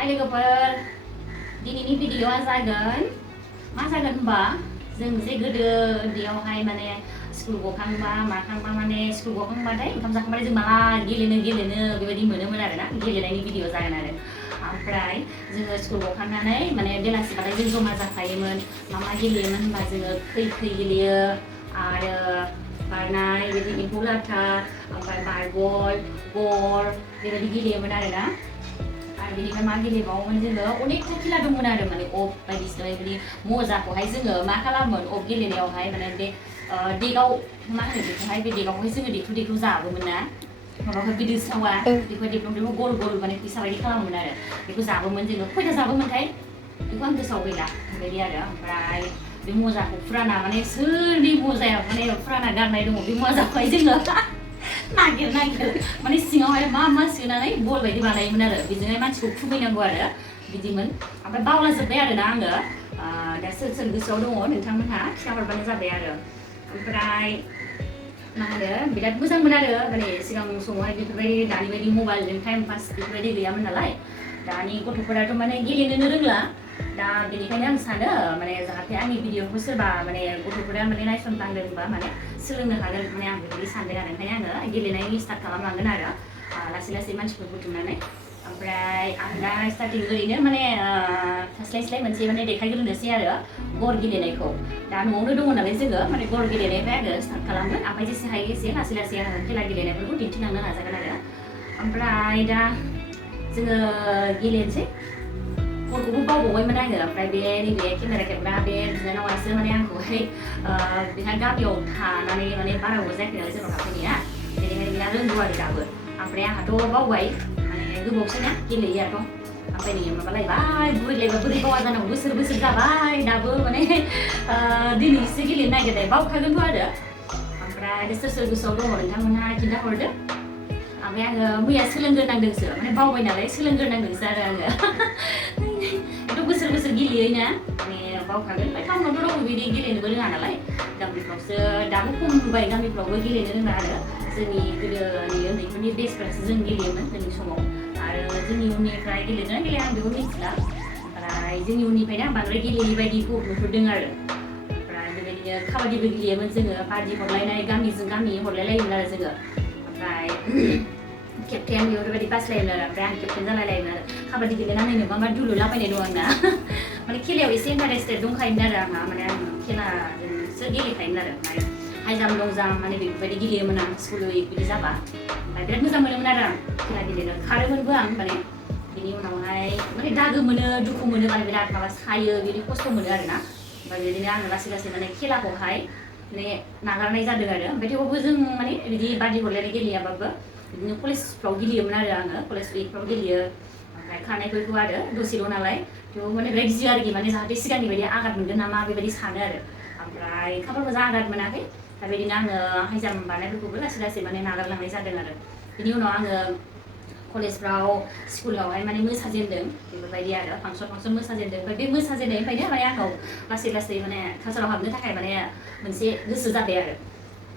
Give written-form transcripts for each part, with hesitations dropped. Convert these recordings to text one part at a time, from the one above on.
Hai लोगोफोर दिनैनि भिडिअआ जागोन मा जागोन होनबा जों जे गोदो उन्दैयावहाय माने स्कुल गखांबा माखांबा माने स्कुल गखांबाथाय ओंखाम जाखांबाथाय जों माला गेलेनो बेबायदि मोनोमोन आरोना गेलेनायनि भिडिअ जागोन आरो ओमफ्राय जोङो स्कुल गखांनानै माने बेलासिबाथाय जों जमा जाफायोमोन मा गेलेयोमोन होनबा जोङो खै गेलेयो आरो बारनाय बेबायदि एम्फौ लाथा ओमफ्राय मार्बल गर बेबायदि गेलेयोमोन आरोना बेनिफ्राय मा गेलेबावोमोन जोङो अनेकथा खेला दंमोन आरो माने अफ बायदिसिना बेबायदि मजाखौहाय जोङो मा खालामोन अफ गेलेनायावहाय माने बे देगाव मा होनो बेखौहाय बे देगावहाय जोङो देखु जाबोमोन ना माबाखौ बिदि सावा बेखौ देख्रुं गल माने फैसा बायदि खालामोमोन आरो बेखौ जाबोमोन जोङो खयथा जाबोमोनथाय बेखौ आं गोसोआव गैला बेबायदि आरो ओमफ्राय बे मजाखौ फुराना माने सोरनि मजाया माने फुराना गारनाय दङ बे मजाखौहाय जोङो नागिर माने सिङावहाय मा सोनानै बल बायदि बानायोमोन आरो बेजोंहाय मानसिखौ खुबैनांगौ आरो बिदिमोन ओमफ्राय बावलाजोब्बाय आरोना आङो दा सोर गोसोआव दङ नोंथांमोनहा खिन्थाहरबानो जाबाय आरो ओमफ्राय मा होनो बिराद मोजांमोन आरो माने सिगां समावहाय बेफोरबायदि दानि बायदि मबाइलजों टाइम पास बेफोरबायदि गैयामोन नालाय दानि गथ'फोराथ' माने गेलेनोनो रोंला दा बेनिखायनो आं सानो माने जाहाथे आंनि भिडिअखौ सोरबा माने गथ'फोरा माने नायसनफ्लांदोंबा माने सोलोंनो हागोन माने आं बेबायदि सानदों आरो ओंखायनो आङो गेलेनायनि स्टार्ट खालामलांगोन आरो लासै मानसिफोर बुथुमनानै ओमफ्राय आं दा स्टार्टिं ओरैनो माने थास्लाय मोनसे माने देखायग्रोनोसै आरो गर गेलेनायखौ दा न'आवनो दङ नालाय जोङो माने गर गेलेनायनिफ्राय आङो स्टार्ट खालामगोन ओमफ्राय जेसे हायो एसे लासै आङो खेला गेलेनायफोरखौ दिन्थिलांनो नाजागोन आरो ओमफ्राय दा जोङो गेलेनोसै गरखौबो बावबावबायमोन आङो ओमफ्राय बे नैबे केमेरा खेबग्रा बे बिनानावासो माने आंखौहाय बेहा गामियाव थानानै माने बारा गोबाव जायाखै नालाय जोंनाव थाफैनाया बेनिखायनो बेहा रोंगौ आरो दाबो ओमफ्राय आंहाथ' बावबाय माने गोबावसैना गेलेयैयाथ' ओमफ्राय नै माबालायबाय बुरैलायबा बोरै बावा जानांगौ बोसोर जाबाय दाबो माने दिनैसो गेलेनो नागिरनाय बावखागोनथ' आरो ओमफ्राय सोर गोसोआव दङ नोंथांमोनहा खिन्थाहरदो ओमफ्राय आङो मैया सोलोंग्रोनांदोंसो माने बावबाय नालाय सोलोंग्रोनांदोंसो आरो आङो एथ' बोसोर गेलेयोना माने बावखागोन ओमफ्राय टाउनावथ' रावबो बिदि गेलेनोबो रोङा नालाय गामिफ्रावसो दाबो खम नुबाय गामिफ्रावबो गेलेनो रोङा आरो जोंनि गोदोनि उन्दैफोरनि बेस्टफ्रासो जों गेलेयोमोन जोंनि समाव आरो जोंनि उननिफ्राय गेलेदोंना गेलेया आं बेखौ मिथिला ओमफ्राय जोंनि उननिफ्रायनो आं बांद्राय गेलेयै बायदिखौ नुहुरदों आरो ओमफ्राय बेबायदिनो काबादिबो गेलेयोमोन जोङो बादि हरलायनाय गामिजों गामि हरलायलायोमोन आरो जोङो ओमफ्राय केप्टेन बेफोरबायदि बासिलायोमोन आरो ओमफ्राय आं केप्टेन जालायलायोमोन आरो काबादि गेलेनानै मा दुलुलाबायनाय दं आंना माने खेलायाव एसे इन्टारेस्टेड दंखायोमोन आरो आंहा माने आं खेलाजोंसो गेलेखायोमोन आरो ओमफ्राय हाइ जाम्प लं जाम्प माने बेफोरबायदि गेलेयोमोन आं स्कुल उइक बिदि जाबा ओमफ्राय बिराद मोजां मोनोमोन आरो आं खेला गेलेनो खारोमोनबो आं माने बिनि उनावहाय माने दागो मोनो दुखु मोनो माने बिराद माबा सायो बिदि खस्थ' मोनो आरोना ओमफ्राय बिदिनो आङो लासै माने खेलाखौहाय माने नागारनाय जादों आरो ओमफ्राय थेवबो जों माने बिदि बादि हरलायनाय गेलेयाबाबो बिदिनो कलेजफ्राव गेलेयोमोन आरो आङो कलेज उइकफ्राव गेलेयो ओमफ्राय खारनायफोरखौ आरो दसेल' नालाय थेवबो माने बिराद गियो आरोखि माने जाहाथे सिगांनि बायदि आघात मोनगोन नामा बेबायदि सानो आरो ओमफ्राय खाफाल मोजां आघात मोनाखै दा बिदिनो आङो हाइ जाम्प बारनायफोरखौबो लासै माने नागारलांनाय जादों आरो बिनि उनाव आङो कलेजफ्राव स्कुलावहाय माने मोसाजेनदों बेफोरबायदि आरो फांसन मोसाजेनदों ओमफ्राय बे मोसाजेननायनिफ्रायनो माने आंखौ लासै माने कालसाराव हाबनो थाखाय माने मोनसे गोसो जाबाय आरो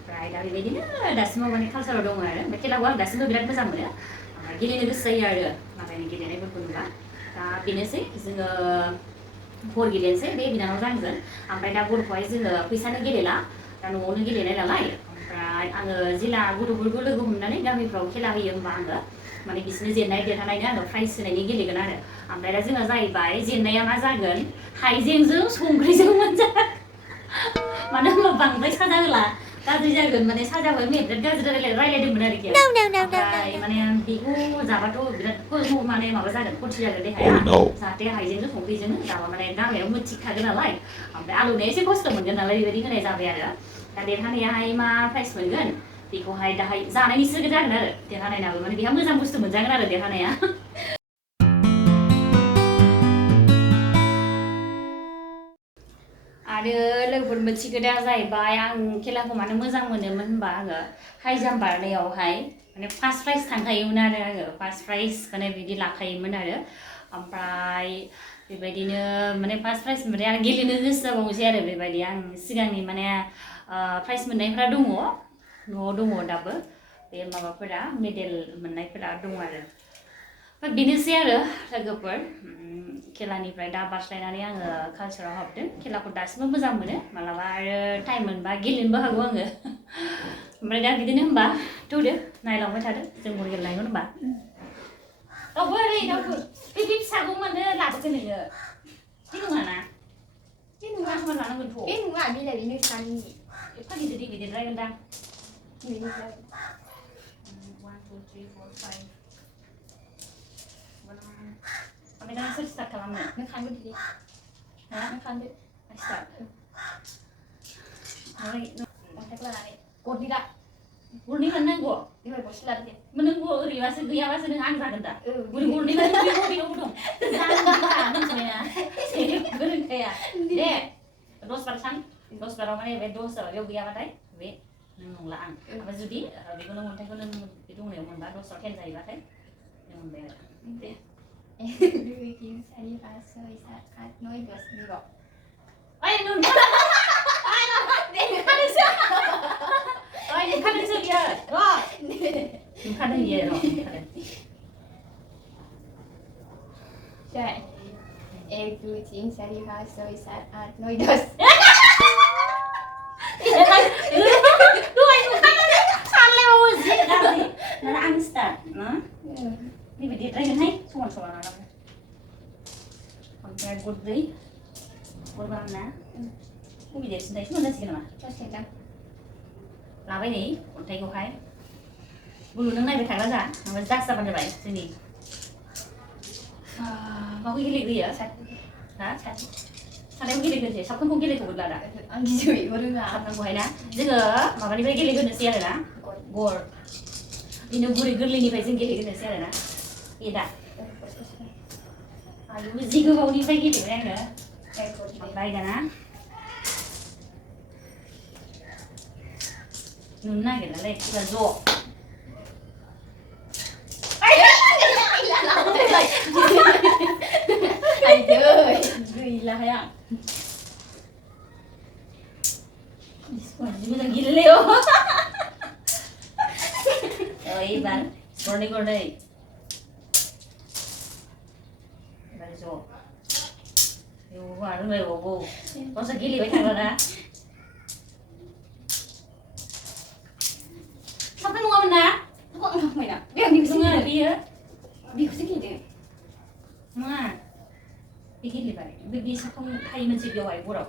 ओमफ्राय दा बेबायदिनो दासिमाव माने कालसाराव दङ आरो ओमफ्राय खेलाखौ आं दासिमबो बिराद मोजां मोनो ओमफ्राय गेलेनो गोसो जायो आरो मालायनि गेलेनायफोरखौ नुबा दा बेनोसै जोङो गर गेलेनोसै बे बिनानावजों आंजों ओमफ्राय दा गरखौहाय जोङो फैसानो गेलेला दा न'आवनो गेलेनाय नालाय ओमफ्राय आङो जेला गथ'फोरखौ लोगो हमनानै गामिफ्राव खेला होयो होमबा आङो माने बिसोरनो जेननाय देरहानायनो आङो प्राइज होनायनि गेलेगोन आरो ओमफ्राय दा जोंना जाहैबाय जेननाया मा जागोन हाइजेंजों संख्रिजों मोनजागोन मानो होनबा बांद्राय साजा होला गाज्रि जागोन माने साजाबाय मैया बिराद गाज्रि रायलायदोंमोन आरोखि ओमफ्राय माने बेखौ जाबाथ' बिराद माने माबा जागोन खथि जागोन देहाया जाहाथे हाइजेंजों संख्रिजों जाबा माने गामियाव मोथिक थागोन नालाय ओमफ्राय आलौनाया एसे खस्थ' मोनगोन नालाय बेबायदि होनाय जाबाय आरो दा देरहानायाहाय मा प्राइज मोनगोन बेखौहाय दाहाय जानायनिसो जागोन आरो देरहानायनाबो माने बेहा मोजां बुस्थु मोनजागोन आरो देरहानाया आरो लोगोफोर मोनसे खोथाया जाहैबाय आं खेलाखौ मानो मोजां मोनोमोन होनबा आङो हाइ जाम्प बारनायावहाय माने फार्स्ट प्राइज थांखायोमोन आरो आङो फार्स्ट प्राइज माने बिदि लाखायोमोन आरो ओमफ्राय बेबायदिनो माने फार्स्ट प्राइज मोनबाथाय आं गेलेनो गोसो जाबावनोसै आरो बेबायदि आं सिगांनि माने प्राइज मोननायफ्रा दङ न'आव दङ दाबो बे माबाफोरा मेडेल मोननायफोरा दङ आरो बेनोसै आरो लोगोफोर खेलानिफ्राय दा बारस्लायनानै आङो कालसाराव हाबदों खेलाखौ दासिमबो मोजां मोनो मालाबा आरो टाइम मोनबा गेलेनोबो हागौ आङो ओमफ्राय दा बिदिनो होनबा थौदो नायलांबाय थादो जों बल गेलेनायखौ होनबा दाउबो ओरै दाउबो बे फिसाखौ मानो लाबोखो नोङो बे नङाना बे नङा खोमा लानांगोनथ' बे नङा बिलाइ बेनो सानि एफा गिदिर गिदिर रायगोनदां बेनिफ्राय 1 2 3 4 5 ओमफ्राय दा सोर स्टार्ट खालामनो नों खांदो दिदि नों खांदो स्टार्ट ओमफ्राय अन्थाइखौ लानानै गरनै दा गरनै लानांगौ बेवहाय गरसे लादो दे नों ओरैबासो गैयाबासो नों आं जागोन दा बोरै गरनैबासो बे बबेयावबो दं जागोन मिथिबायना गोरोंखाया दे 10 बार सान 10 बाराव माने बे 10 जाबाय बेयाव गैयाबाथाय बे नों नंला आं ओमफ्राय जुदि बेखौ नों अन्थाइखौ नों बे दंनायाव मोनबा 10 10 जायोबाथाय नों मोनबाय आरो दे 1 2 3 4 5 6 7 8 9 10 बिबाव ओइ नुखादोंसो ओइ नुखादोंसो बियो नुखादों बियो नुखादों जाय 1 2 3 4 5 6 7 8 9 10 dua नुखादों सानलायबावो जि गाज्रि ना आं स्टार्ट ना बेबायदि रायगोनहाय समान समान लानांगौ ओमफ्राय गरब्रै गरबाम ना बबे देरसिन दायो समान जासिगोन नामा जासिगोनदां लाबाय नै अन्थाइखौहाय बुलु नों नायबाय थाग्रा जा माबा जास जाबानो जाबाय जोंनि माखौ गेलेग्रोयो हा सानायखौ गेलेग्रोनोसै साफ्रोमखौ गेलेथ'गोन दा आं गिजो बेखौ रोङा साफ्रोमखौहाय ना जोङो माबानिफ्राय गेलेग्रोनोसै आरो ना गर बिनो बुरै गोरलैनिफ्राय जों गेलेग्रोनोसै आरो ना बे दा आयु जि गोबावनिफ्राय गेलेबाय आङो ओमफ्राय दाना नुनो नागिरनालै एबार ज' गैलाहाय आं मोजां गेलेलै एबार गरनै गरनै एबार ज' बेयावबो आरो रोंलायबावगौ गावसोर गेलेबाय थाग्रा ना साबका नङामोन ना kok nggak main dia बेखौसो बियो bisa gitu नङा बे गेलेबाय बे साथाम थायो मोनसे बेवहाय गराव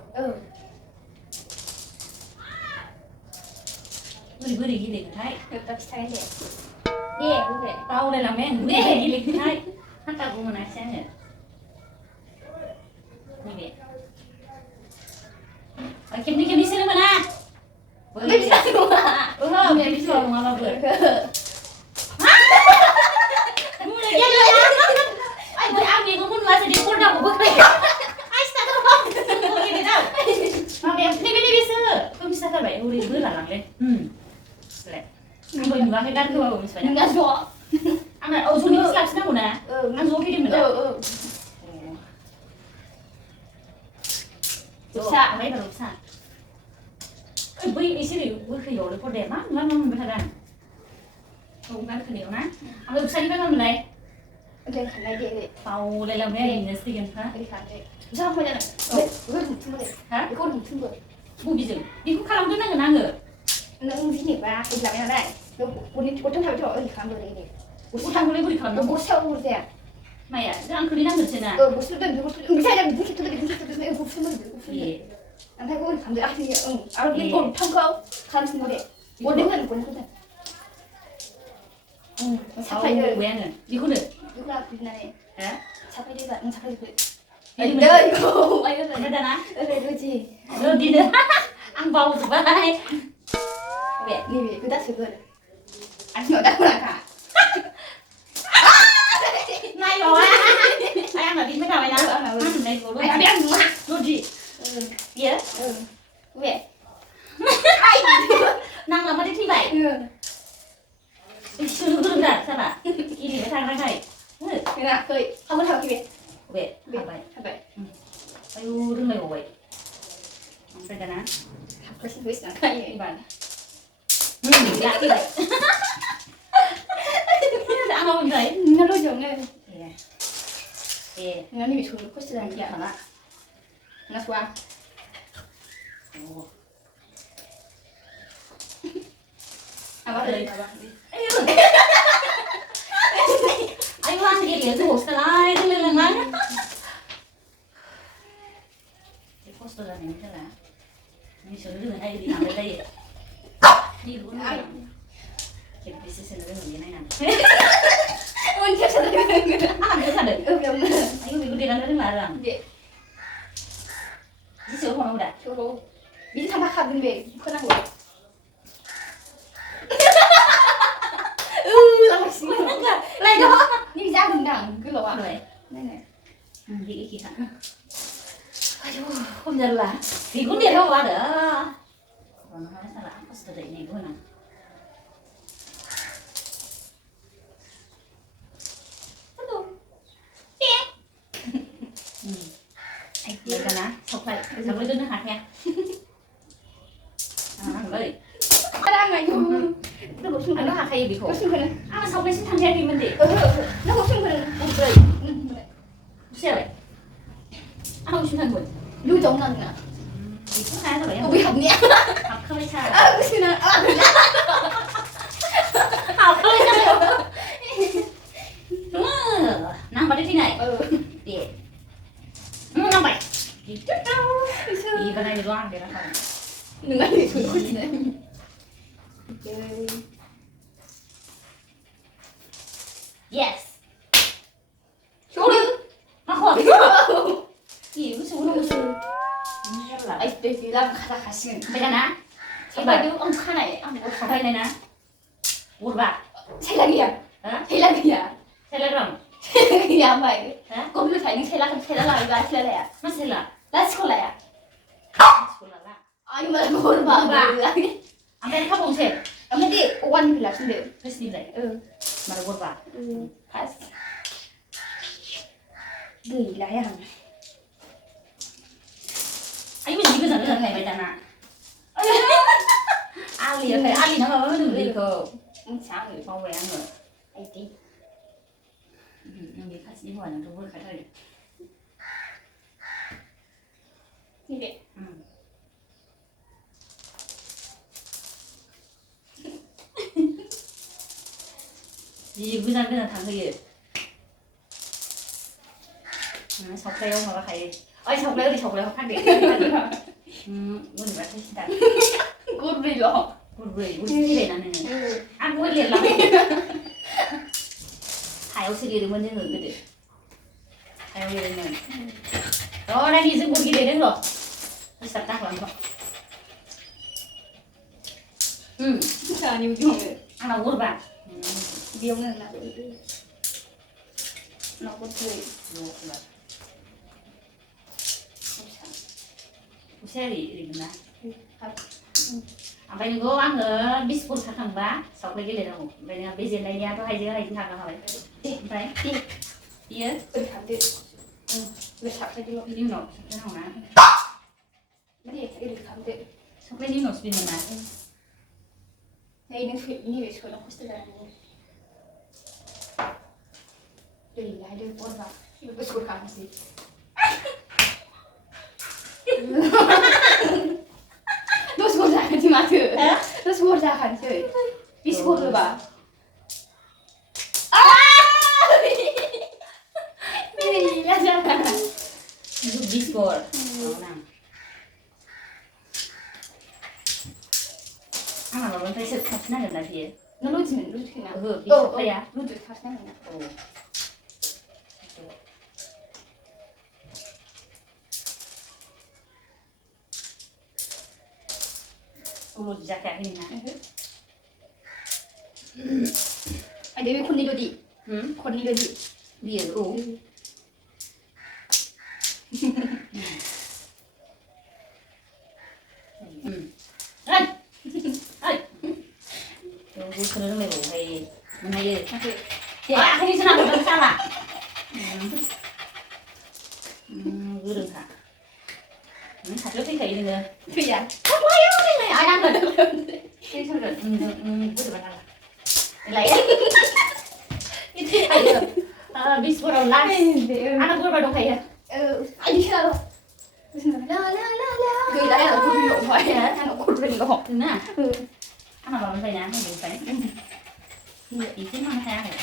बोरै बोरै गेलेगोनथाय tetap saya deh gue बावलायलांबाय आं बोरै गेलेगोनथाय हान्थाखौ मोनासै आङो नैबे खेबनै खेबनै सोनो मोना nggak bisa semua ओहो बिदि नङाबाबो आं मेगनखौ नुवासै दे पर्दाखौ बोख्लायदो माबाया नैबे नैबेसो खोमसि जाथारबाय ओरै बोलालांलै आंबो नुवाखै दा गोबाव मिथिबाय nggak so आंना ज'निखौसो लाखिनांगौ ना आं ज' फैदोंमोन दा bisa ओमफ्राय एबार फिसा बै एसे ओरै बोखैबावलै पर्दाया मा नुवा नुवा मोनबाय थादों आं औ गारखोनायाव ना ओमफ्राय फिसानिफ्राय मा मोनलाय udah kan aja deh बावलायलांबाय आं नोंसिगोन ha dari kan deh bisa apa jalan gue tunggu deh ha gue tunggu बबेजों बेखौ खालामग्रोनांगोन आङो neng sini pak udah lama deh gue udah tahu tuh dari kan deh ini gue थांगौलाय बोरै खालामनांगौ gue sel umur deh माया आं खोलैनांगोनसो ना gue sudah bisa aja gue sudah gue sudah ए nanti gue kan deh akhirnya aku nih gue tangkau kan semua deh gue dengar gue dengar साफाय वे आङो बेखौनो gue lapis nih ha sampai dia nggak sampai dia Ayo, ayo udah dah ना lucu दिनो आं बावजोबबाय बे nih kita seger akhirnya udah pulang kak नायबावा आइ आंना बिदिनो थाबाय ना मा होननायखौ tapi yang rumah लजि बियो gue नांलांबाथाय थैबाय सोनो गोरोंदा सारा गेलेबाय थाग्राखाय खोनायाखै kamu tahu gue बे हाबाय हाबाय आयु रोंलायबावबाय ओमफ्राय दाना हाबगासिनो बै सानखायो एबार गैला फैबाय आंनाव ओमफ्राय नोंनाल' दङ งั้นนี่มีชุดก็แสดง Chị อย่าง hả bạn? นะสวา Ồ. เอาว่าเลยเอาว่า Anh Loan thì điểm thủ slide thế lên lắm. Cái poster này thế là mình xử lý đây đi làm ở đây. Đi luôn rồi. Cái sẽ xử lý như thế này nè. มันแค่แสดง À, thế là được. เดี๋ยวนะ Anh mình đi làm nữa là làm. เดี๋ยว Đi sửa không đâu đã. โชว์มีทำมาขัดเป็นเบรกคนนั่งหัวเราไม่ซื้อ Lại đó. นี่มีจ้าดึงดังคือเหรอวะ Rồi. นั่นไง Đi cái kia hả? Ôi không nhận là thì cũng điện không qua được. Còn nó nói sao là poster này luôn à? Anh kia cả ná, sọc lại đứt nước hạt nha. Ơi, ไม่ได้ไงอยู่แล้วก็ซึ่ง anh กัน nó นะ hạt hay bị khổ. ก็ซึ่งกันนะ À mà sọc lên sẽ thằng kia thì mình để. แล้วก็ซึ่งกันนะอุ้ยเลย Xe lại. À không chúng thằng quỷ. ดูจงนั่นน่ะ Thì cũng khá rồi กู em. ไปหักเนี่ย Học không hay sao? ก็ซึ่งนั่น Học không hay sao? Năm vào đây thế này. เออ Để. Năm bảy. Đi chút đâu. Đi vào đây loan để nó không. หนึ่งอันนี้คือคนไหน Yes. ชูมือ Nó khổ. Gì cũng xuống luôn. Rất là. ไอ้เด็กที่รับคาถาสิ่ง Bây giờ nè. ใช่ป่ะดูอ้อมข้าไหนอ้อม Học đây này nè. Bụt bạc. ใช่ละเนี่ย Hả? ใช่ละเนี่ย Thế là rồng. ยามไป Hả? กูไม่รู้ใช่นี่ใช่ละใช่ละลายลายใช่ละ Nó sẽ là. แล้วสกุลอะไรอ่ะ School là lạ. อ๋อนี่มันกูรู้ป่ะบ้า À bên không bông thịt. เอาไม่ดิวันนี้เป็นละชิ้นเดียว Cái gì vậy? เออ Mà là bụt bạc. พาสดื้อหลายอย่าง Anh mình cứ dẫn nó này bây giờ nè. Ali là phải Ali nó mà đừng đi cơ. มึงช้างหรือ Mau về ăn rồi. ไอ้ดิ Nhưng vì khách sĩ ngoài nó không vui khách thôi. นี่เด็ก Ừ. Gì cứ ra cái là thằng gì. Sọc leo mà phải. Ôi sọc leo thì sọc leo khác đi. Muốn phải thấy xin đặt. กูรู้หรอ Buồn cười, buồn cười này này. Ăn vui liền lắm. Thầy ông sẽ đi được bao nhiêu người cái đấy. Thầy ông đi được người. Đó, đây đi dựng buồn kia đến rồi. Nó sạch tắc lắm không? ผู้ชายนี่มันยุ่งเลย Ăn nào buồn bạc. เดียวนั่นนะเราก็ช่วย Rồi, rồi. ผู้ชาย Xe thì mình nói. ครับ À bây giờ ăn ở biscuit khác thằng bá. Sọc lấy cái này đâu. Bây giờ bây giờ này nha, tôi hay dưới này chúng ta có hỏi. Đấy. Đi á. เป็นถามเด็กไปถามไปดิ Đi nổ, cái nào nè. ไม่ได้ไปถามเด็ก Sọc lấy đi nổ spin này nè. ในนี่คือนี่ไปชวนเราคุยกันเดี๋ยวไล่เดี๋ยวปวดว่าที่ไปชวนกันสิดูสกุลจากกันที่มาเถอะดูสกุลจากกันเถอะพี่สกุลหรือเปล่าไม่ดีแล้วจ้ะ Giúp biscuit. Đó nào. Ăn là nó vẫn thấy sự thật này là gì? น้องรู้จิ๋มรู้จิ๋มนะ Ừ, biscuit đây á. รู้จิ๋มทัศน์นั่นนะ Ồ. Ồ, dạ cả cái này nè. ไอเดี๋ยวคนนี้ดูดิ Ừ. คนนี้ดูดิ Bia ủ. Ừ. Ê! Ê! Tôi vui cho nó mày bổ hay mình hay gì? À, hay như thế nào được sao ạ? Cứ đừng thả. Mình thả trước cái khỉ này nữa. คืออย่าง Ai đang rồi? Cái sao rồi? Cứ được bạn ăn. Lấy. Cái gì hay rồi? Bis kurang las. Anak gue baru kayak. Anh đi đâu? La la la la. Người đấy là con lộ thôi á, anh là con rình lộ. Nè. Anak baru saya nyanyi dulu saya. Iya, itu mana saya kayak.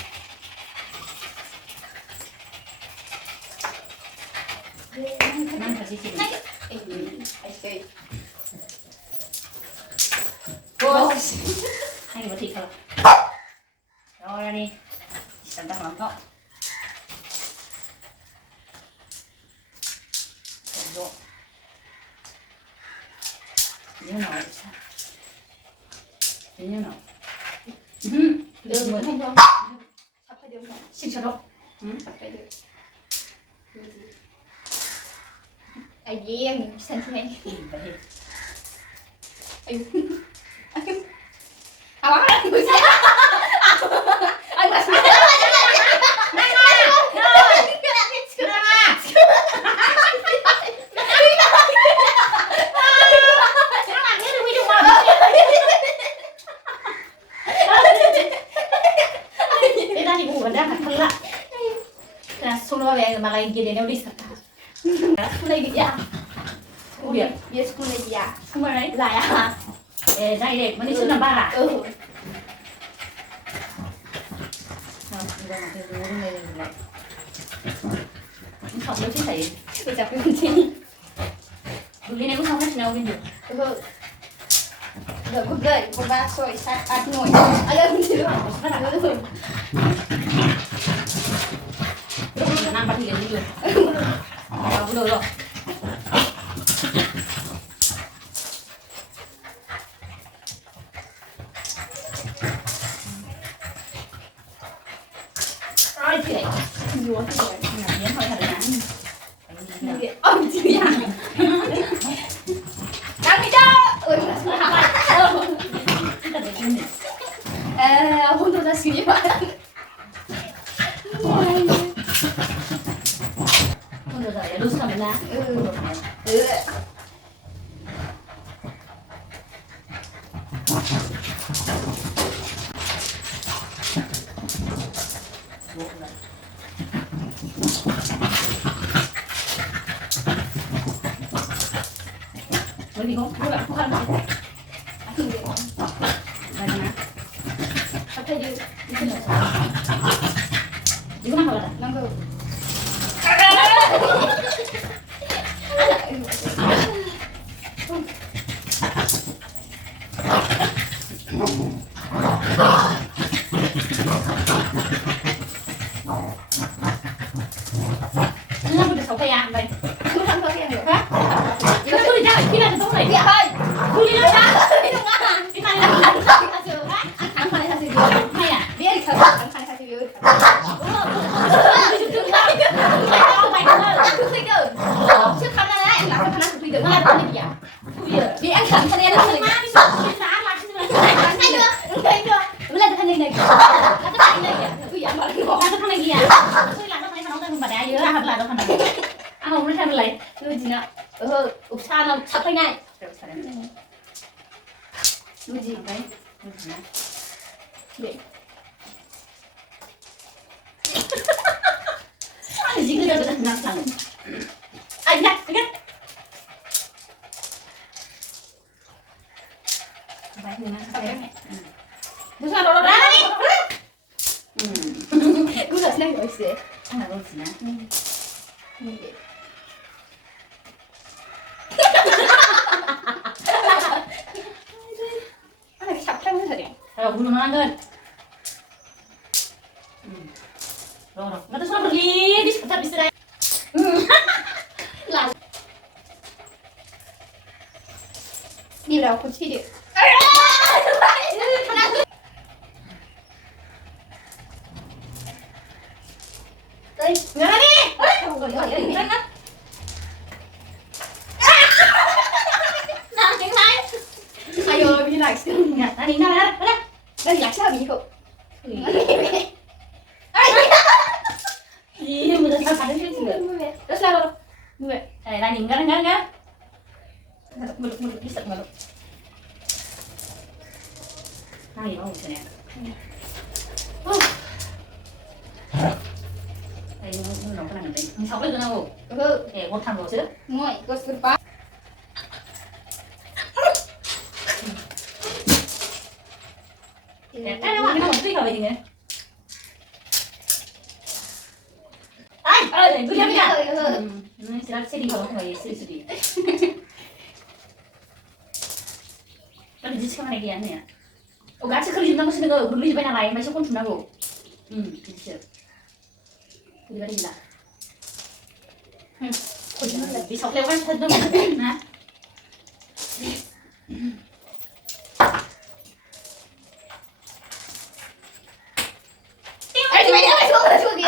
Mana kasih sini. Anh kì. Bos. Hai berarti kalau. Rồi đi. Sebentar nonton. Rồi. Như nào? Như nào? Được mới không đâu. Sắp phải được rồi. Xin chào đâu. Sắp phải được. Ai em xem xem. À bác ơi, người xem. Anh mà xem. Solo về mà lại kia đến đâu đi sạc. Đây đi dạ. Biết. Biết school này dạ. Không phải đấy. Dài à? Ê, đây đẹp, mà đi xuống làm ba à? Ừ. Học đâu chứ thầy. Bây giờ cái gì? Cái này cũng không hết đâu bên được. Ừ. Rồi cũng dậy, có ba soi sát át ngồi. À đây gì nữa? Bắt đầu rồi. Rồi năm bắt thì đến được. Vào cái đồ rồi. Rồi chị. Nhiều thế rồi. Nhớ thôi thật là ngắn. Ôi chứ dạ. Đang đi đâu? Ôi là sao? Hôm tôi ra xíu như vậy. Thôi được rồi, đút xong rồi ra. Ừ. Bởi vì không bạn không ăn được. Thử đi. Đây nè. Sắp thấy đi. Đi xin được. Đi có mắc rồi. Năm rồi. Nó được 6 cây ăn đây. Không thăm thôi em được hả? Nó tôi ra khi nào tôi này. Dạ ơi. Tôi đi đâu ra? Đi đâu ra? Cái này là Anh khám phá ra gì rồi? hay à? Biết khám phá ra gì rồi? Trước khám ra đấy, làm khám ra tùy được ngay từ bây giờ. Vì anh khám phá ra được rồi. Má đi xuống cái giá là Anh đưa, anh đưa. Mới lên cái này. Là cái này này. Tôi giảm vào đây. làm cái thằng này gì à? Tôi làm nó phải nó tên bà đại dữ ra thật là đâu thành được. Anh không biết thêm lấy. Đưa gì nào? Xa nó sắp cái này. Đưa gì đấy? Để. Anh gì cứ đưa cái thằng nào anh nhắc. Vậy thì nó Đưa ra đó ra đi. đi. Cứ là này rồi sẽ. Anh là đâu gì nè. Anh này sắp thêm cái gì? Rồi bún nó ăn lên. Rồi rồi. Nó xuống pergi di sekitar bisa đây. Là đi đâu cũng chỉ được. Đây, Ngồi đây đi. không còn gọi gì Lên lên. Nào tiếng này. ai ơi bị lạc xương. Nè, ta đi ra đây. Đây. Đây lạc sao bị không? Gì mà sao phải đến cái gì? Rất sao đâu. Người. Đây là nhìn cái. Meluk bisa meluk. Nah, ini mau sini. Đây nó cái này mình sáu lấy cái nào? Ừ, Một thằng rồi chứ? ngồi, có sự ba. Cái đó bạn không thích hợp gì nữa. Ai, cứ nhắm nhá. Sẽ đi vào cái sẽ đi. Bạn đi xem này cái này. Gak sih kerja nang sini kau beli banyak lain masih pun cuma kau. Bisa. Jadi ada gila. Bisa lewat satu nah. Ayo, coba dia.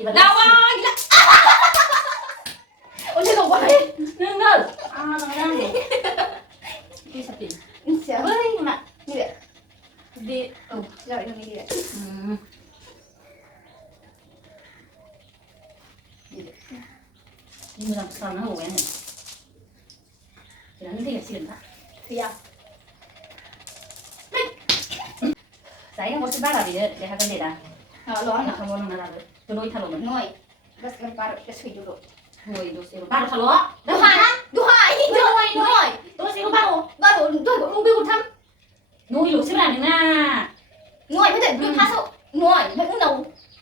Đau quá, gila. Ôi trời không phải. Ngưng ngơ. Nó đang ngủ. Đi sập tiền. Siapa? Với mà. Như vậy. Đi. Rồi nó như vậy. Nhưng mà sao nó ngủ vậy này. Thì nó như thế là xịn thật. Thì à? Saya mau coba lah dia lihat kan dia dah. Lo Anak anak. kamu orang mana tu? Tuloy thalo man. Ngồi. Bas kan parok ka suy dulu. Hoy, dos euro. Baru thalo? Duha, ngồi. Dos euro baru. Baru, Không biết một thăm. Nuôi lục xếp là nữa na. ngồi bây giờ cứ tha số. Ngồi, mày cũng đầu.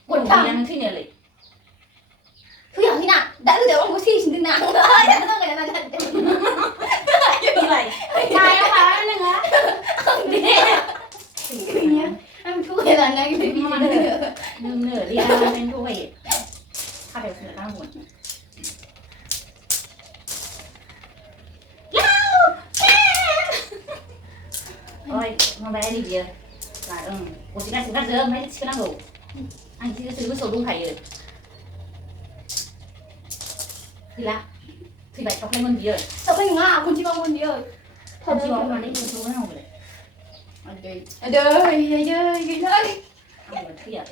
Quần Quần thăm. gì ăn thế nhỉ lại? Cứ hiểu thế nào? Đã được ông có thi xin nào. Đã được rồi là Như vậy. Mai nó bảo nó ngã. Cứ nhá. Em thua là này cái gì mà nữa. Nửa đi ăn nên thua vậy. Khác đều sửa tao buồn. Ôi, mà bé đi kìa. Là cô chỉ là sự cắt dơ mấy cái năng đủ. Anh chỉ sử dụng sổ đúng thầy rồi. Thì là thì phải học lên con gì rồi. Sao cái ngà con chim con đi ơi. Thật chứ mà đấy số cái nào rồi. Đời, cái nơi. Ăn mà thi vậy.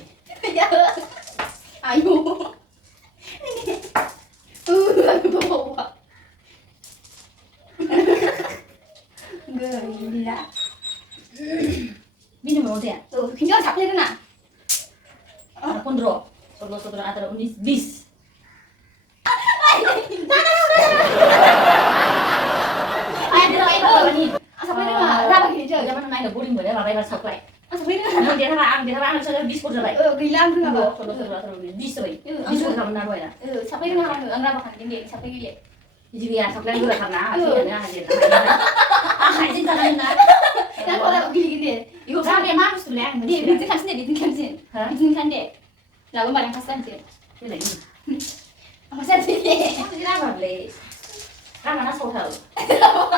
Ai mua. Bộ à. Người đi ra. Minum mau dia. Khi nào chặt lên thế nào? Pondro. Sodro antara 19 bis. Ai dia lại bảo ni. Sắp lên mà ra bằng gì trời? Zaman này là boarding rồi đấy vào đây vào sọc lại. Sắp lên Nó dia thằng ăn cho bis pondro lại. ghi lan thế nào? Sodro bis rồi. Bis pondro làm nào vậy nè. Sắp lên nào nữa, ra bằng những gì sắp lên cái gì? Jadi ya sọc lại rồi thằng nào thì là dia. Hai xin tao na. Đang có là gini. Ibu Sao dia mampu tuh lihat. dia bikin kan sendiri, bikin kan sendiri. Hah? Bikin kan deh. Lalu barang pasan sih. Cái này. Pasan sih. Không thì ra vào lệ. Ra mà nó sâu thở.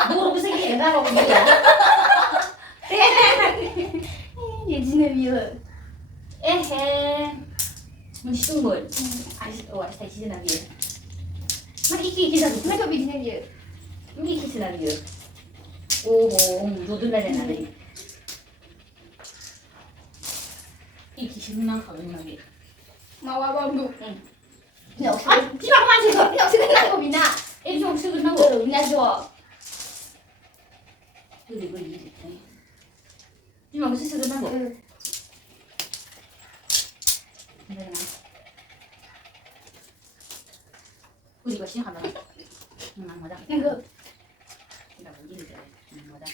Đủ cái gì ra vào cái gì. Dia sini dia. Mình sung rồi. Ai thấy chi làm gì? Mà cái sao? Mereka bikin dia. cái làm gì? Ô, đồ đưa lại này. Cái năng khởi làm gì? Mau apa bu? À, chỉ bằng quan gì rồi? Yang sini nak bina. Em không sư năng rồi. Bina jual. Cái gì vậy? Nhưng mà cái sư năng rồi. Ui, có xin hẳn rồi. Năng mà đang. Yang ke? Tidak begini deh. Ada.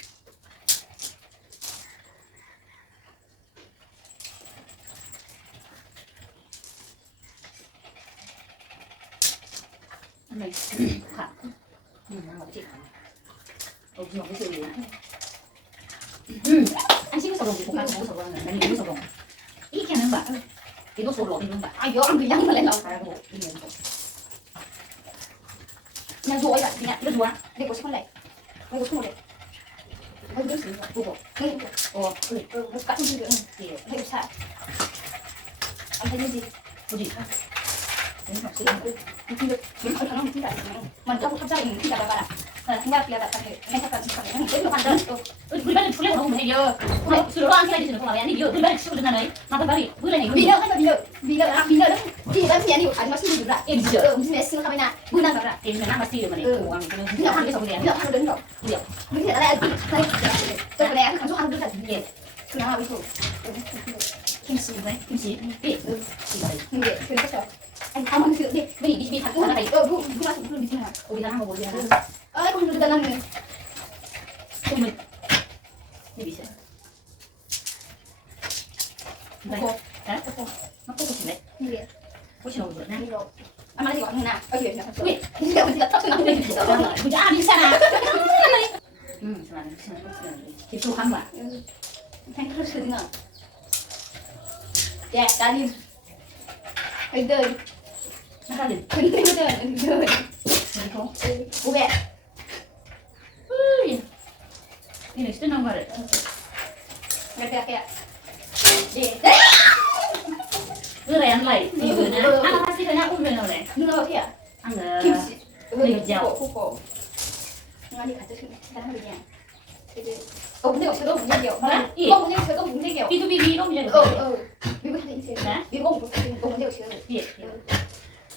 Này, hả? Nó chị. Ôi, nó cái gì anh xin cái sầu rồng thì cũng ăn sầu rồng này, mình cái sầu rồng. Ý khen nữa bạn. Cái nó sầu rồng thì luôn bạn. Ayo ambil yang lain lah. Phải không? Đi liền. Yang jual ya, Đi được chưa? dia kosong lagi. Dia kosong lagi. Ôi, cái gì vậy? Ủa. Ủa, Buka juga. gì? Dia besar. Apa ini sih? Ủa gì? đến học sinh thì được mình không thằng nó thì là mình không tham gia mình thì là bạn ạ chúng ta là bạn ngay sau phần mình biết được hoàn toàn 우리 반은 풀려고 너무 해요. 주로 안 해야 되는 거 말이야. 아니 이거 우리 반은 치고 되나요? 나도 말이 우리 내 vì đâu hay là vì đâu vì đâu đó thì bạn thì anh mà xin được lại em giờ musim es nggak kamera bulan nggak kamera em là năm bác sĩ mà này uang cái nó không biết sao vậy. nggak harus dong Liệu mungkin ada lagi kali coba deh aku kan harus lihat Iya. kenapa itu 김치 왜? 김치. 예. 근데 그래서 anh không ăn sữa đi đi thẳng uống ra đây. bu masuk dulu di sini Udah lama mau dia. aku udah dalam nih Không mình. Ini bisa. Đây. Hả? Nó có cái gì đấy? iya Có gì đâu nữa nè. Ama lagi waktu mana? Oh iya, wih, ini nggak bisa tak senang deh. Udah di sana. Senang. Itu hamba. Thanh rất sướng à? Dạ, đã đi. Hơi đời, Nó ra liền. hơi đời. Đấy không? Bố mẹ. Ui. Ini nih, itu nomor. Nggak kayak. Đi. Đưa này ăn lẩy. Đi vừa nè. Ăn pasti kayaknya aku udah noleh. Nggak kayak. Ăn Kimchi. Hijau. Kuko. Nggak dikasih sini. Sekarang begini. Bố này có sữa không? Bố nhiều. Bố này sữa không? Bố này nhiều. Itu bibi dong jadi. Bố này ada sữa. Hả? Bố này có sữa. Iya.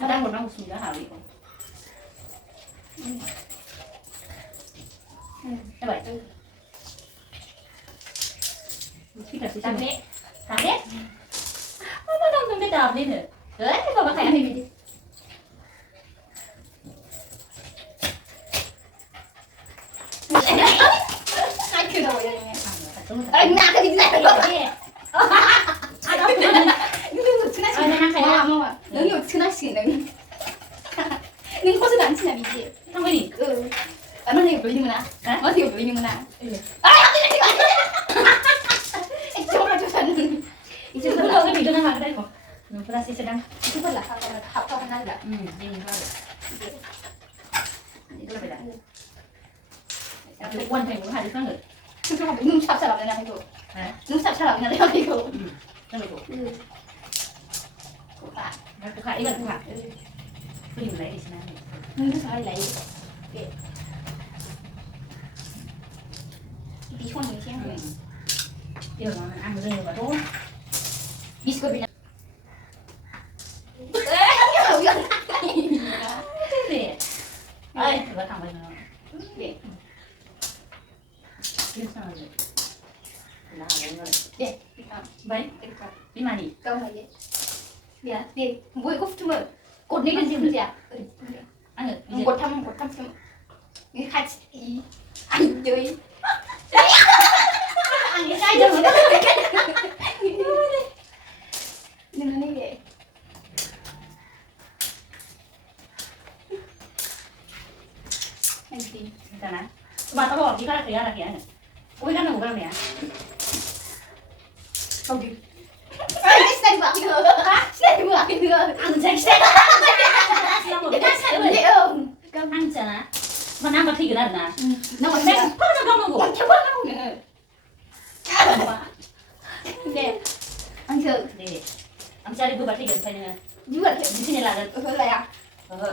Ada một năm sudah hari kok. Vậy. Kita sih sampai. Sampai. Apa dong sampai dalam ini? Apa pakai ini? Hai chưa rồi này. Nạc cái gì này rồi. 능력 친하시네. 능력 친하시네. 능 호수가 안 친하 미지. 상관이. 얼마나 보이는구나. 어떻게 보이는구나. 아, 정말 좋아하는. Itu belum kan itu nama kedai kok. Operasi sedang. Itu pun lah kalau kenal enggak. Ini kalau. Itu lah beda. Tapi wan pengen hari kan enggak? Cuma nung sap sap na itu. Nung sap sap na itu. Kan itu. Buka. Buka ini buka. Pilih mulai di sana. Nung sekali lagi. Oke. Di sini sini. Điều mà ăn cái gì mà tốt. Biscuit bina. Ai, vừa thằng bây giờ. Để. Biết sao rồi. Là rồi. Để. Vậy. Đi mà đi. Câu này. Dạ, đi. Vui cúc chung rồi. Cột này cái gì nữa à? Ăn được. Cột thăm chung. Cái khách anh chơi. Ăn cái sai rồi. Nhưng này vậy. Anh tin. Kita na. Mà tao bỏ đi cái kia là kia này. Ôi cái nào cái này à? Không đi. Ai sai vợ nữa. Sai vợ nữa. Ăn chạy xe. Làm một cái xe rồi. không? Cơm ăn chả. Mà ăn mà thì cái nào nè. Nó mà Mẹ xem. không có con ngủ. Ăn chưa bao lâu nữa. Chả quá. Nè. Ăn chưa? Đi. Ăn chả đi bữa thì gần phải nè. Như vậy Di sini lah. ở đây à?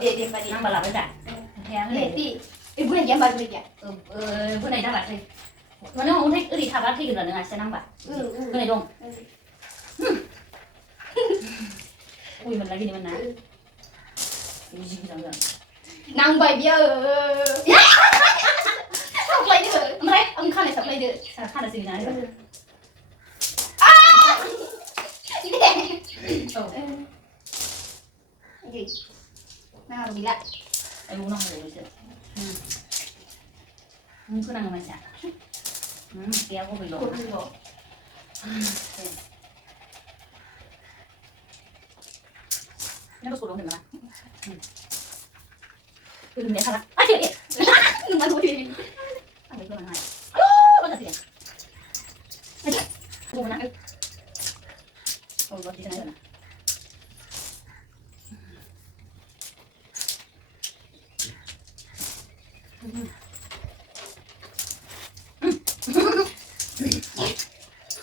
Để mà đi. Nang balap dah. Theo Để này. đi. Ibu này dám bao nhiêu vậy? Bữa này đang là gì? Mà nếu ông thích đi thả bát thì gần là sẽ năm bát. Bữa này đông. Ui mình lại cái gì mình nè. Cái gì vậy? Nàng bài giờ. Sắp lấy được. Ông thấy ông Khan này sắp lấy được. Sao khá là gì này? Gì? Nào bị lại. Em muốn nói rồi chứ. Cứ năng mà chả. Kéo có bị lộ. Cột đi bộ. Nó có sổ lông thì mà. Đừng để sao đó. À chị. Đừng mà thôi đi. Ăn được cơ mà này. Có là gì? Buồn nè. Ôi có gì thế này rồi nè.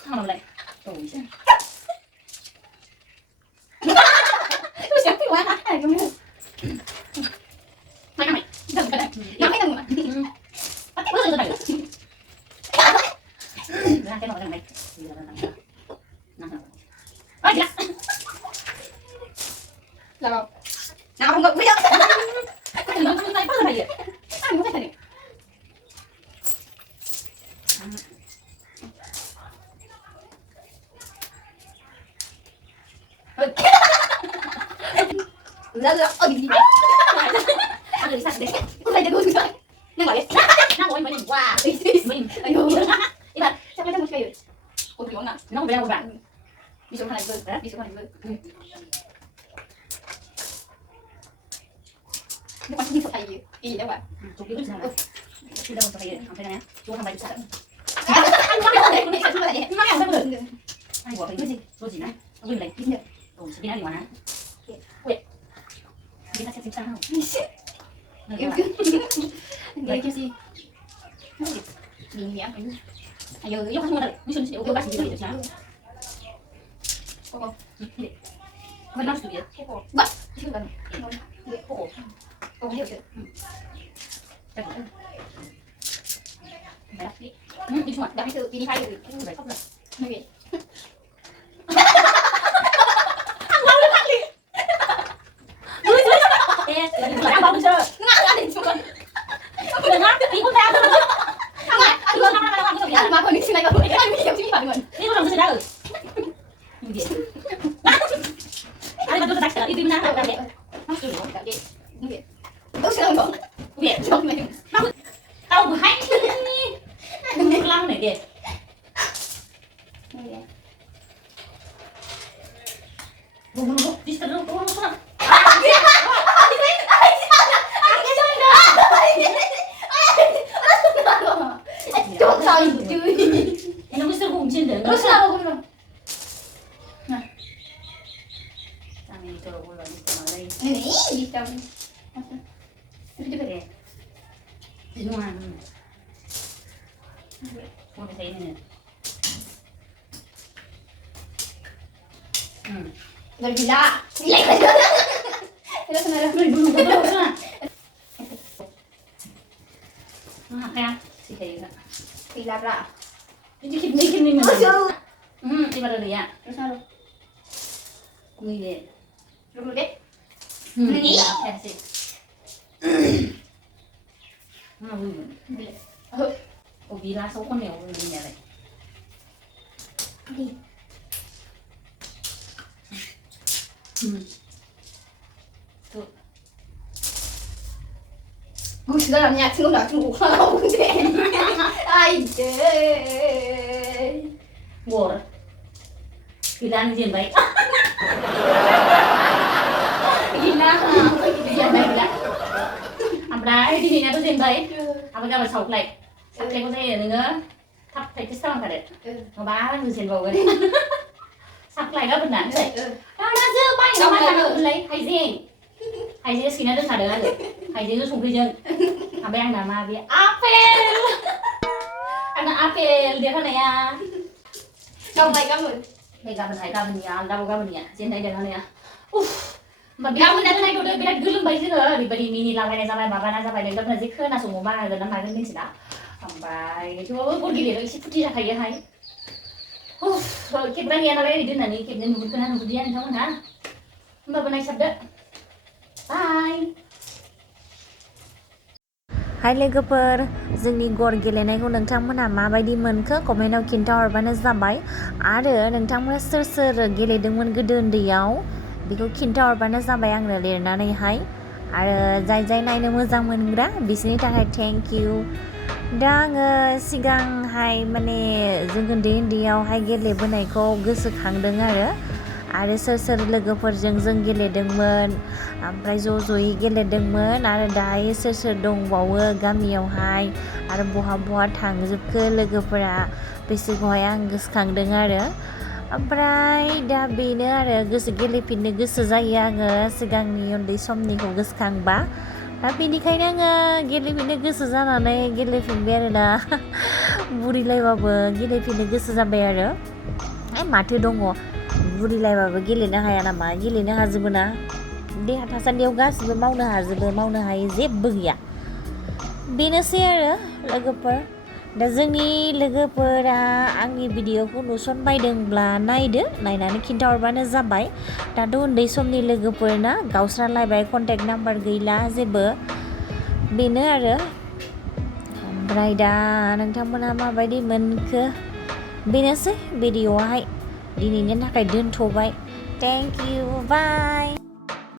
Làm lại. Ôi chứ. Tôi sẽ phải quá hả? rồi đi ăn được sạch đấy không phải được luôn rồi nên gọi nó ngồi mình wow mình ayo đi bạn chắc là trong một cái ôi kiểu nào nó về đâu bạn đi xuống này vừa đi xuống này vừa nó còn đi xuống này gì đâu bạn chụp cái sao chú đâu phải không phải nè chú không phải sạch anh nói đây con này sao lại nó không phải được ai bỏ cái gì tôi gì này ông bên này đi được ồ sẽ đi nào đi mà quên đi ta sẽ sao không yêu cứ nghe chứ gì nhìn nhẹ ayo yuk kasih modal ini sudah oke kasih gitu ya kok apa harus dia kok bak itu kan kok kok hiểu chưa đi xuống đặt từ đi hai rồi phải khóc rồiไม่biết ăn bao giờ ngã đi xuống con đừng ngáp đi không ra đâu ăn mà còn đi xuống này còn ăn đi kiểu chứ bạn mình đi con làm gì đâu ai mà tôi đặt sợ đi tìm nào đâu vậy không biết không biết tôi sẽ không biết không biết tao vừa hay đừng lăng này kìa đi từ đâu đâu xuống Chốt sao chứ nó cứ sưng trên đường nó sao không được sang đi chờ một lần ở đây đi trong đi về đi ngoài không thấy này rồi đi la đi lại cái đó này rồi bùn bùn bùn à kaya si kayo đi la ra hindi kidney mo đi vào đây à rồi sao rồi người về rồi rồi đấy nghĩ là si nó vui ủa vì lá xấu con mèo về nhà này đi Ui, ra làm nhà chưa nào chung không thế ai trời ngồi vì lan gì vậy gì na gì vậy là làm đá đi nhà tôi gì vậy làm cái mà sọc lại sọc lại có thể nữa thắp thấy cái sao cả đấy nó bá người tiền vào cái sọc lại các bạn nản vậy đó dưa bay nó bay là lấy hay gì skin ada sadar ada hay gì itu sungguh jangan apa yang nama dia apel anak apel dia kan ya trong này các mình đây gặp mình ya đâu gặp mình ya trên đây đây ya mà bây giờ mình đã thấy đồ birat gulung bayi rồi di beri mini lah này sampai bapa na sampai dengan nanti ke na semua mana dan nama ini sudah sampai cuma pergi dia isi putih dah kayak hai kebran ya nalar itu nani kebran nubur kena nubur dia sama na mbak benai sabda bye Hai लोगोफोर जोंनि गर गेलेनायखौ नोंथांमोना माबायदि मोनखो कमेन्टआव खिन्थाहरबानो जाबाय आरो नोंथांमोना सोर सोर गेलेदोंमोन गोदो उन्दैयाव बेखौ खिन्थाहरबानो जाबाय आंनो लिरनानैहाय आरो जाय नायनो मोजां मोनग्रा बिसोरनि थाखाय थेंक इउ दा आङो सिगांहाय माने जों उन्दैयावहाय गेलेबोनायखौ गोसोखांदों आरो सोर लोगोफोरजों जों गेलेदोंमोन ओमफ्राय ज'यै गेलेदोंमोन आरो दायो सोर दंबावो गामियावहाय आरो बहा थांजोबखो लोगोफोरा बिसोरखौहाय आं गोसोखांदों ओमफ्राय दा बेनो आरो गेलेफिननो गोसो जायो आङो सिगांनि उन्दै समनिखौ गोसोखांबा दा बेनिखायनो आङो गेलेफिननो गोसो जानानै गेलेफिनबाय आरोना बुरिलायबाबो गेलेफिननो गोसो जाबाय आरो माथो दङ बुरिलायबाबो गेलेनो हाया नामा गेलेनो हाजोबो ना देहा थासान्दियाव गासिबो मावनो हायो जेबो गैया बेनोसै आरो लोगोफोर दा जोंनि लोगोफोरा आंनि भिडिअखौ नुसनबायदोंब्ला नायदो नायनानै खिन्थाहरबानो जाबाय दाथ' उन्दै समनि लोगोफोरना गावस्रालायबाय कन्टेक्ट नाम्बार गैला जेबो बेनो आरो ओमफ्राय दा नोंथांमोना माबायदि मोनखो बेनोसै भिडिअआहाय दिनैनि थाखाय दोनथ'बाय थेंक इउ बाय